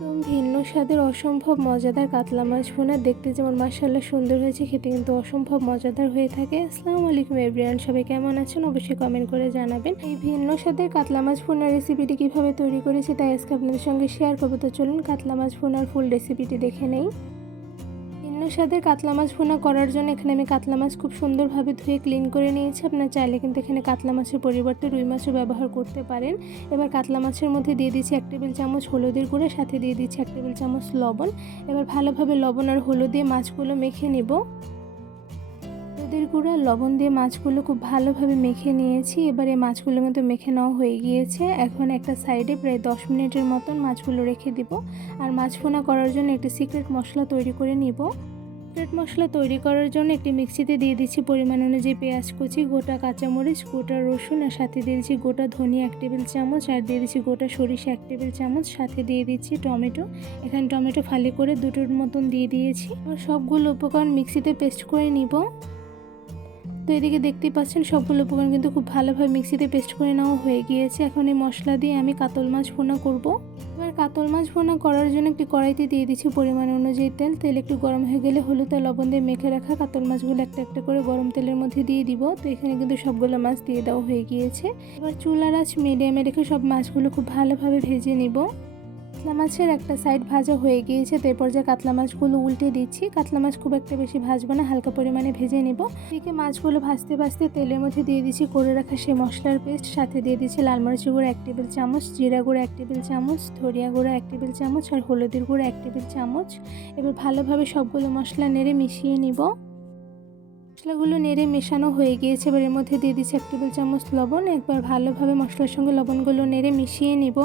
একদম ভিন্ন স্বাদের অসম্ভব মজাদার কাতলা মাছ ভুনা দেখতে যেমন মাশাআল্লাহ সুন্দর হয়েছে, খেতে কিন্তু অসম্ভব মজাদার হয়ে থাকে। আসসালামু আলাইকুম এভরিওয়ান, সবাই কেমন আছেন অবশ্যই কমেন্ট করে জানাবেন। এই ভিন্ন স্বাদের কাতলা মাছ ভুনার রেসিপিটি কিভাবে তৈরি করেছি তাই আজকে আপনাদের সঙ্গে শেয়ার করবো। তো চলুন কাতলা মাছ ভুনার ফুল রেসিপিটি দেখে নেই। ভিন্ন স্বাদের কাতলা মাছ ভুনা করার জন্য এখানে আমি কাতলা মাছ খুব সুন্দরভাবে ধুয়ে ক্লিন করে নিয়েছি। আপনারা চাইলে কিন্তু এখানে কাতলা মাছের পরিবর্তে রুই মাছও ব্যবহার করতে পারেন। এবার কাতলা মাছের মধ্যে দিয়ে দিচ্ছি 1 টেবিল চামচ হলুদের গুঁড়া, সাথে দিয়ে দিচ্ছি 1 টেবিল চামচ লবণ। এবার ভালোভাবে লবণ আর হলুদ দিয়ে মাছগুলো মেখে নেব। হলুদের গুঁড়া লবণ দিয়ে মাছগুলো খুব ভালোভাবে মেখে নিয়েছি। এবার এই মাছগুলো কিন্তু মেখে নেওয়া হয়ে গিয়েছে। এখন একটা সাইডে প্রায় 10 মিনিটের মতন মাছগুলো রেখে দিব। আর মাছ ভুনা করার জন্য একটি সিক্রেট মশলা তৈরি করে নিব। সিক্রেট মশলা তৈরি করার জন্য একটি মিক্সিতে দিয়ে দিচ্ছি পরিমাণ অনুযায়ী পেঁয়াজ কুচি, গোটা কাঁচামরিচ, গোটা রসুন, আর সাথে দিয়ে দিচ্ছি গোটা ধনিয়া 1 টেবিল চামচ, আর দিয়ে দিচ্ছি গোটা সরিষা 1 টেবিল চামচ, সাথে দিয়ে দিচ্ছি টমেটো। এখানে টমেটো ফালি করে দুটোর মতন দিয়ে দিয়েছি। সবগুলো উপকরণ মিক্সিতে পেস্ট করে নিব। তো এদিকে দেখতেই পাচ্ছেন সবগুলো উপকরণ কিন্তু খুব ভালোভাবে মিক্সিতে পেস্ট করে নেওয়া হয়ে গিয়েছে। এখন এই মশলা দিয়ে আমি কাতল মাছ ভুনা করব। এবার কাতল মাছ ভুনা করার জন্য একটি কড়াইতে দিয়ে দিচ্ছি পরিমাণ অনুযায়ী তেল। তেল একটু গরম হয়ে গেলে হলুদ আর লবণ দিয়ে মেখে রাখা কাতল মাছগুলো একটা একটা করে গরম তেলের মধ্যে দিয়ে দিব। তো এখানে কিন্তু সবগুলো মাছ দিয়ে দেওয়া হয়ে গিয়েছে। এবার চুলার আঁচ মিডিয়ামে রেখে সব মাছগুলো খুব ভালোভাবে ভেজে নিব। কাতলা মাছের একটা সাইড ভাজা হয়ে গিয়েছে, তো এরপর যে কাতলা মাছগুলো উল্টে দিচ্ছি। কাতলা মাছ খুব একটা বেশি ভাজবো না, হালকা পরিমাণে ভেজে নিব। এদিকে মাছগুলো ভাজতে ভাজতে তেলের মধ্যে দিয়ে দিচ্ছি করে রাখা সেই মশলার পেস্ট, সাথে দিয়ে দিচ্ছি লাল মরিচের গুঁড়ো 1 টেবিল চামচ, জিরা গুঁড়ো 1 টেবিল চামচ, ধনিয়া গুঁড়ো 1 টেবিল চামচ, আর হলুদের গুঁড়ো 1 টেবিল চামচ। এবার ভালোভাবে সবগুলো মশলা নেড়ে মিশিয়ে নিব। মশলাগুলো নেড়ে মেশানো হয়ে গিয়েছে। এবার এর মধ্যে দিয়ে দিচ্ছি 1 টেবিল চামচ লবণ। একবার ভালোভাবে মশলার সঙ্গে লবণগুলো নেড়ে মিশিয়ে নিব।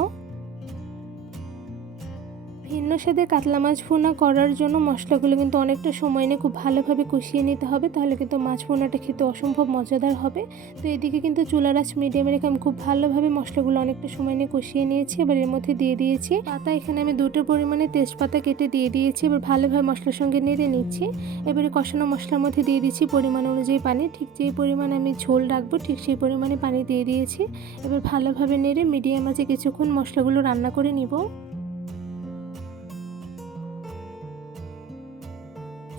ভিন্ন স্বাদের কাতলা মাছ ভুনা করার জন্য মশলাগুলো কিন্তু অনেকটা সময় নিয়ে খুব ভালোভাবে কষিয়ে নিতে হবে, তাহলে কিন্তু মাছ ভুনাটা খেতে অসম্ভব মজাদার হবে। তো এদিকে কিন্তু চুলার আঁচ মিডিয়ামে রেখে আমি খুব ভালোভাবে মশলাগুলো অনেকটা সময় নিয়ে কষিয়ে নিয়েছি। এবার এর মধ্যে দিয়ে দিয়েছি পাতা। এখানে আমি 2টো পরিমাণে তেজপাতা কেটে দিয়ে দিয়েছি। এবার ভালোভাবে মশলার সঙ্গে নেড়ে নিচ্ছি। এবারে কষানো মশলার মধ্যে দিয়ে দিচ্ছি পরিমাণ অনুযায়ী পানি। ঠিক যেই পরিমাণে আমি ঝোল রাখবো ঠিক সেই পরিমাণে পানি দিয়ে দিয়েছি। এবার ভালোভাবে নেড়ে মিডিয়াম আঁচে কিছুক্ষণ মশলাগুলো রান্না করে নিব।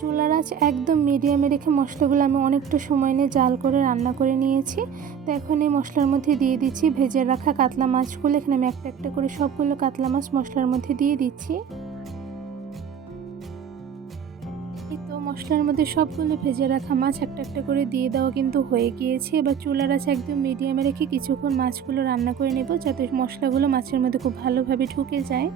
চুলার আঁচ একদম মিডিয়ামে রেখে মশলাগুলো আমি অনেকটা সময় নিয়ে জাল করে রান্না করে নিয়েছি। তো এখন এই মশলার মধ্যে দিয়ে দিচ্ছি ভেজে রাখা কাতলা মাছগুলো। এখানে আমি একটা একটা করে সবগুলো কাতলা মাছ মশলার মধ্যে দিয়ে দিচ্ছি। এই তো মশলার মধ্যে সবগুলো ভেজে রাখা মাছ একটা একটা করে দিয়ে দেওয়া কিন্তু হয়ে গিয়েছে। এবার চুলার আঁচ একদম মিডিয়ামে রেখে কিছুক্ষণ মাছগুলো রান্না করে নেব, যাতে মশলাগুলো মাছের মধ্যে খুব ভালোভাবে ঢুকে যায়।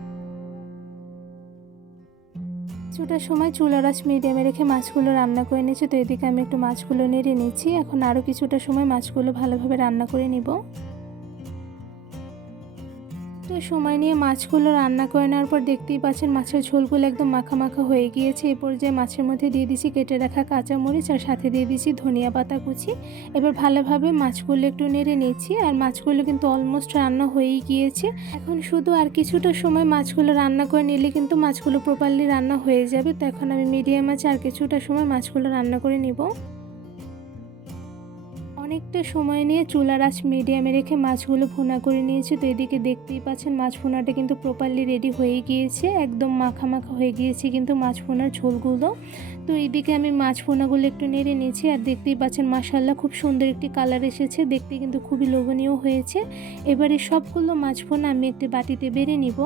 কিছুটা সময় চুলার আঁচ মিডিয়ামে রেখে মাছগুলো রান্না করে নিয়েছি। তো এদিকে আমি একটু মাছগুলো নেড়ে নিচ্ছি। এখন আরও কিছুটা সময় মাছগুলো ভালোভাবে রান্না করে নিব। তো সময় নিয়ে মাছগুলো রান্না করে নেওয়ার পর দেখতেই পাচ্ছেন মাছের ঝোলগুলো একদম মাখা মাখা হয়ে গিয়েছে। এই পর্যায়ে মাছের মধ্যে দিয়ে দিচ্ছি কেটে রাখা কাঁচামরিচ, আর সাথে দিয়ে দিচ্ছি ধনিয়া পাতা কুচি। এবার ভালোভাবে মাছগুলো একটু নেড়ে নিচ্ছি। আর মাছগুলো কিন্তু অলমোস্ট রান্না হয়েই গিয়েছে। এখন শুধু আর কিছুটা সময় মাছগুলো রান্না করে নিলে কিন্তু মাছগুলো প্রপারলি রান্না হয়ে যাবে। তো এখন আমি মিডিয়াম আঁচে আর কিছুটা সময় মাছগুলো রান্না করে নিব। অনেকটা সময় নিয়ে চুলার আঁচ মিডিয়ামে রেখে মাছগুলো ভুনা করে নিয়েছি। তো এদিকে দেখতেই পাচ্ছেন মাছ ভুনাটা কিন্তু প্রপারলি রেডি হয়ে গিয়েছে, একদম মাখা মাখা হয়ে গিয়েছে কিন্তু মাছ ভুনার ঝোলগুলো। তো এদিকে আমি মাছ ভুনাগুলো একটু নেড়ে নিয়েছি। আর দেখতেই পাচ্ছেন মাশাআল্লাহ খুব সুন্দর একটি কালার এসেছে, দেখতে কিন্তু খুবই লোভনীয় হয়েছে। এবারে সবগুলো মাছ ভুনা আমি একটি বাটিতে বেড়ে নিব।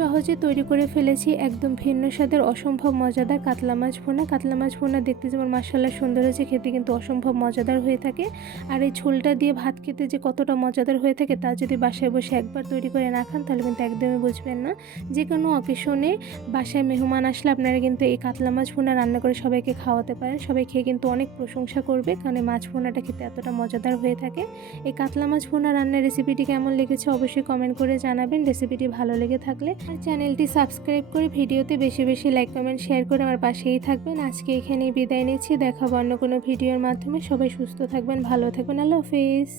সহজে তৈরি করে ফেলেছি একদম ভিন্ন স্বাদের অসম্ভব মজাদার কাতলা মাছ ভুনা। কাতলা মাছ ভুনা দেখতে যেমন মাশাআল্লাহ সুন্দর হয়েছে, খেতে কিন্তু অসম্ভব মজাদার হয়ে থাকে। আর এই ঝোলটা দিয়ে ভাত খেতে যে কতটা মজাদার হয়ে থাকে তা যদি বাসায় বসে একবার তৈরি করে না খান তাহলে কিন্তু একদমই বুঝবেন না। যে কোনো অকেশনে বাসায় মেহমান আসলে আপনারা কিন্তু এই কাতলা মাছ ভুনা রান্না করে সবাইকে খাওয়াতে পারেন। সবাই খেয়ে কিন্তু অনেক প্রশংসা করবে, কারণ এই মাছ ভুনাটা খেতে এতটা মজাদার হয়ে থাকে। এই কাতলা মাছ ভুনা রান্নার রেসিপিটি কেমন লেগেছে অবশ্যই কমেন্ট করে জানাবেন। রেসিপিটি ভালো লেগে থাকলে আর চ্যানেলটি সাবস্ক্রাইব করে ভিডিওতে বেশি বেশি লাইক কমেন্ট শেয়ার করে আমার পাশেই থাকবেন। আজকে এখানেই বিদায় নিচ্ছি, দেখাবো অন্য কোনো ভিডিওর মাধ্যমে। সবাই সুস্থ থাকবেন, ভালো থাকবেন। আল্লাহ হাফেজ।